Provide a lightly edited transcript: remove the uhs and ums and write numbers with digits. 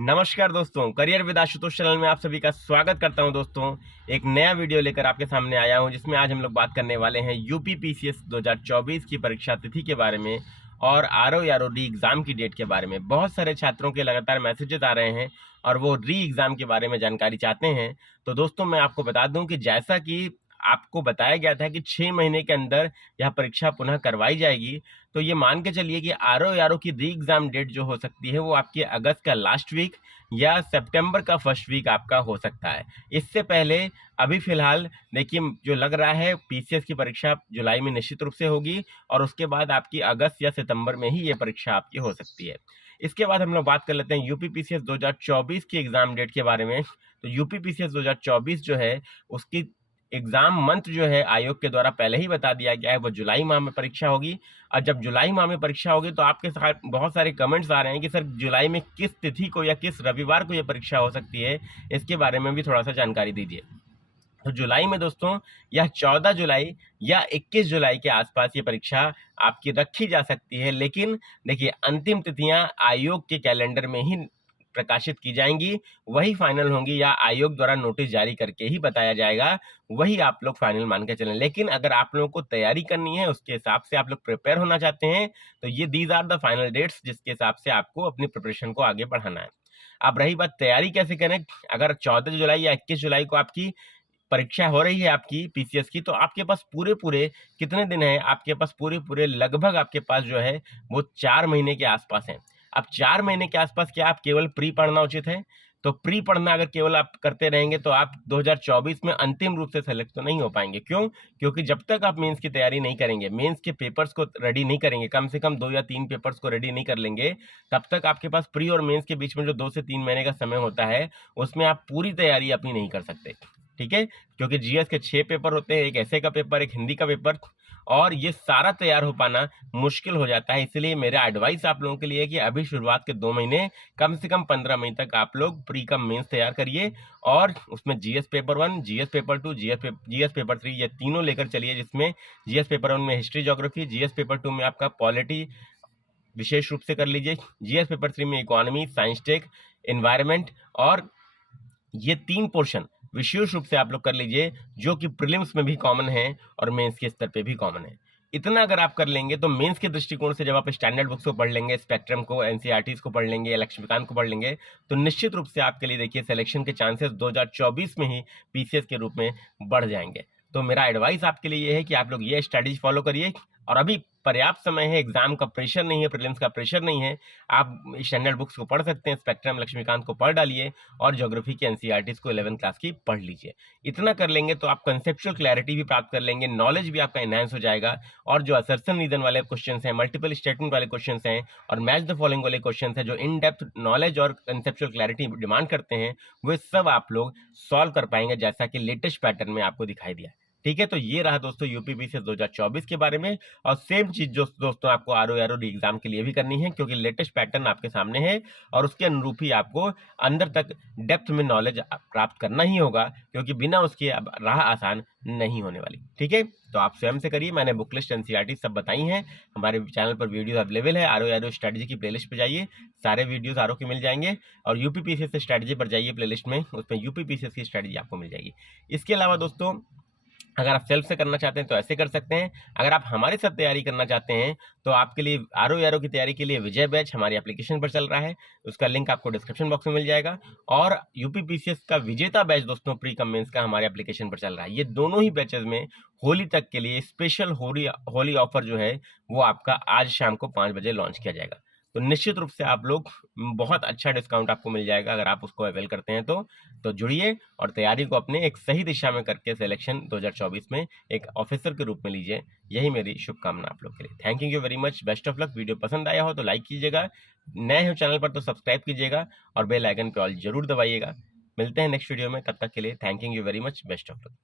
नमस्कार दोस्तों, career with Ashutosh channel में आप सभी का स्वागत करता हूं। दोस्तों, एक नया वीडियो लेकर आपके सामने आया हूं जिसमें आज हम लोग बात करने वाले हैं यूपी पीसीएस 2024 की परीक्षा तिथि के बारे में और आरओ या री एग्जाम की डेट के बारे में। बहुत सारे छात्रों के लगातार मैसेजेस आ रहे हैं और वो री एग्जाम के बारे में जानकारी चाहते हैं। तो दोस्तों, मैं आपको बता दूं कि जैसा कि आपको बताया गया था कि 6 महीने के अंदर यह परीक्षा पुनः करवाई जाएगी, तो ये मान के चलिए कि आरओ की री एग्जाम डेट जो हो सकती है वो आपकी अगस्त का लास्ट वीक या सितंबर का फर्स्ट वीक आपका हो सकता है। इससे पहले अभी फिलहाल देखिए, जो लग रहा है पीसीएस की परीक्षा जुलाई में निश्चित रूप से होगी और उसके बाद आपकी अगस्त या सितंबर में ही ये परीक्षा आपकी हो सकती है। इसके बाद हम लोग बात कर लेते हैं यूपी पीसीएस 2024 की एग्जाम डेट के बारे में। तो यूपी पीसीएस 2024 जो है उसकी एग्जाम मंथ जो है आयोग के द्वारा पहले ही बता दिया गया है, वो जुलाई माह में परीक्षा होगी। और जब जुलाई माह में परीक्षा होगी तो आपके साथ बहुत सारे कमेंट्स आ रहे हैं कि सर जुलाई में किस तिथि को या किस रविवार को ये परीक्षा हो सकती है, इसके बारे में भी थोड़ा सा जानकारी दीजिए। तो जुलाई में दोस्तों यह 14 जुलाई या 21 जुलाई के आसपास ये परीक्षा आपकी रखी जा सकती है, लेकिन देखिए अंतिम तिथियां आयोग के कैलेंडर में ही प्रकाशित की जाएंगी, वही फाइनल होंगी या आयोग द्वारा नोटिस जारी करके ही बताया जाएगा, वही आप लोग फाइनल मान के चलें। लेकिन अगर आप लोगों को तैयारी करनी है, उसके हिसाब से आप लोग प्रिपेयर होना चाहते हैं, तो ये these are the final dates जिसके हिसाब से आपको अपनी प्रिपरेशन को आगे बढ़ाना है। अब रही बात तैयारी कैसे करें, अगर 14 जुलाई या 21 जुलाई को आपकी परीक्षा हो रही है आपकी पीसीएस की, तो आपके पास पूरे कितने दिन है, आपके पास पूरे लगभग आपके पास जो है वो 4 महीने के आसपास है। अब 4 महीने के आसपास क्या आप केवल प्री पढ़ना उचित है? तो प्री पढ़ना अगर केवल आप करते रहेंगे तो आप 2024 में अंतिम रूप से सेलेक्ट तो नहीं हो पाएंगे। क्यों? क्योंकि जब तक आप मेंस की तैयारी नहीं करेंगे, मेंस के पेपर्स को रेडी नहीं करेंगे, कम से कम 2 या 3 पेपर्स को रेडी नहीं कर लेंगे, तब तक आपके पास प्री और मेंस के बीच में जो 2 से 3 महीने का समय होता है, उसमें आप पूरी तैयारी अपनी नहीं कर सकते। ठीक है? क्योंकि जीएस के 6 पेपर होते हैं, एक ऐसे का पेपर, एक हिंदी का पेपर, और ये सारा तैयार हो पाना मुश्किल हो जाता है। इसलिए मेरा एडवाइस आप लोगों के लिए है कि अभी शुरुआत के 2 महीने, कम से कम 15 मई तक आप लोग प्री कम मेंस तैयार करिए और उसमें GS paper 1, GS paper 2, GS paper 3 ये तीनों लेकर चलिए, जिसमें जीएस पेपर 1 में हिस्ट्री, ज्योग्राफी, जीएस पेपर 2 में आपका पॉलिटी विशेष रूप से कर लीजिए, जीएस पेपर 3 में इकोनॉमी, साइंस टेक, एनवायरनमेंट, और ये 3 पोर्शन विशेष रूप से आप लोग कर लीजिए, जो कि प्रीलिम्स में भी कॉमन है और मेंस के स्तर पे भी कॉमन है। इतना अगर आप कर लेंगे तो मेंस के दृष्टिकोण से जब आप स्टैंडर्ड बुक्स को पढ़ लेंगे, स्पेक्ट्रम को, एनसीईआरटीज को पढ़ लेंगे, लक्ष्मीकांत को पढ़ लेंगे, तो निश्चित रूप से आपके लिए देखिए सिलेक्शन के चांसेस 2024 में ही पीसीएस के रूप में बढ़ जाएंगे। तो मेरा एडवाइस आपके लिए ये है कि आप लोग ये स्ट्रेटजी फॉलो करिए, और अभी पर्याप्त समय है, एग्जाम का प्रेशर नहीं है, प्रीलिम्स का प्रेशर नहीं है। आप स्टैंडर्ड बुक्स को पढ़ सकते हैं, स्पेक्ट्रम, लक्ष्मीकांत को पढ़ डालिए और ज्योग्राफी की एनसीईआरटीज को 11th क्लास की पढ़ लीजिए। इतना कर लेंगे तो आप कंसेप्चुअल क्लैरिटी भी प्राप्त कर लेंगे, नॉलेज भी आपका एनहांस हो जाएगा, और जो असर्शन रीजन वाले क्वेश्चन हैं, मल्टीपल स्टेटमेंट वाले क्वेश्चन हैं और मैच द फॉलोइंग वाले क्वेश्चन हैं, जो इन डेप्थ नॉलेज और कंसेप्चुअल क्लैरिटी डिमांड करते हैं, वे सब आप लोग सॉल्व कर पाएंगे, जैसा कि लेटेस्ट पैटर्न में आपको दिखाई दिया। ठीक है, तो ये रहा दोस्तों यूपी पीसीएस 2024 के बारे में। और सेम चीज जो दोस्तों आपको आरओ एग्जाम के लिए भी करनी है, क्योंकि लेटेस्ट पैटर्न आपके सामने है और उसके अनुरूप ही आपको अंदर तक डेप्थ में नॉलेज प्राप्त करना ही होगा, क्योंकि बिना उसके अब राह आसान नहीं होने वाली। ठीक है, तो आप स्वयं से करिए। मैंने बुक लिस्ट, एनसीईआरटी सब बताई हैं, हमारे चैनल पर वीडियोस अवेलेबल है। आरओ स्ट्रेटजी की प्लेलिस्ट पे जाइए, सारे वीडियोस आरओ के मिल जाएंगे, और यूपी पीसीएस स्ट्रेटजी पर जाइए प्लेलिस्ट में, उसमें यूपी पीसीएस की स्ट्रेटजी आपको मिल जाएगी। इसके अलावा दोस्तों, अगर आप सेल्फ से करना चाहते हैं तो ऐसे कर सकते हैं। अगर आप हमारे साथ तैयारी करना चाहते हैं तो आपके लिए आरओ की तैयारी के लिए विजय बैच हमारी एप्लीकेशन पर चल रहा है, उसका लिंक आपको डिस्क्रिप्शन बॉक्स में मिल जाएगा। और यूपी पीसीएस का विजेता बैच दोस्तों प्री कम मेंस का हमारे एप्लीकेशन पर चल रहा है। ये दोनों ही बैचेस में होली तक के लिए स्पेशल होली ऑफर जो है वो आपका आज शाम को 5 बजे लॉन्च किया जाएगा। तो निश्चित रूप से आप लोग, बहुत अच्छा डिस्काउंट आपको मिल जाएगा अगर आप उसको अवेल करते हैं तो जुड़िए और तैयारी को अपने एक सही दिशा में करके सिलेक्शन 2024 में एक ऑफिसर के रूप में लीजिए। यही मेरी शुभकामना आप लोग के लिए। Thank you very much, best of luck. Video पसंद आया हो तो लाइक कीजिएगा, नए हो चैनल पर तो सब्सक्राइब कीजिएगा और बेल आइकन पे ऑल जरूर दबाइएगा। मिलते हैं नेक्स्ट वीडियो में, तब तक के लिए thank you very much, best of luck.